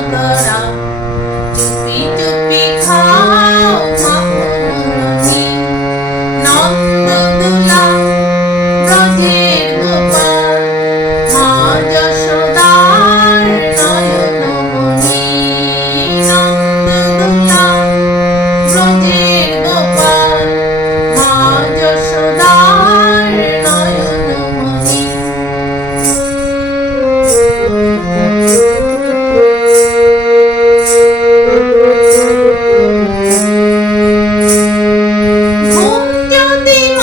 But I Amigo!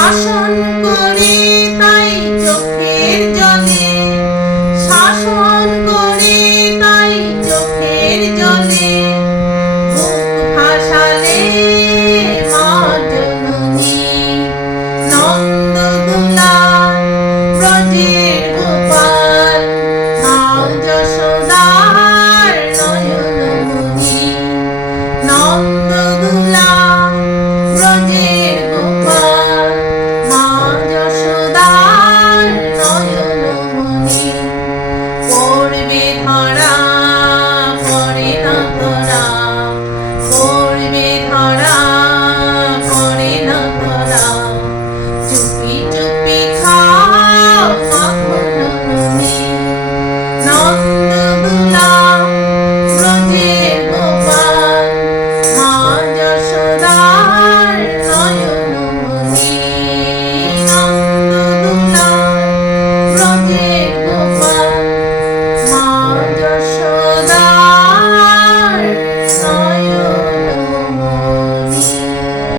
Sasha.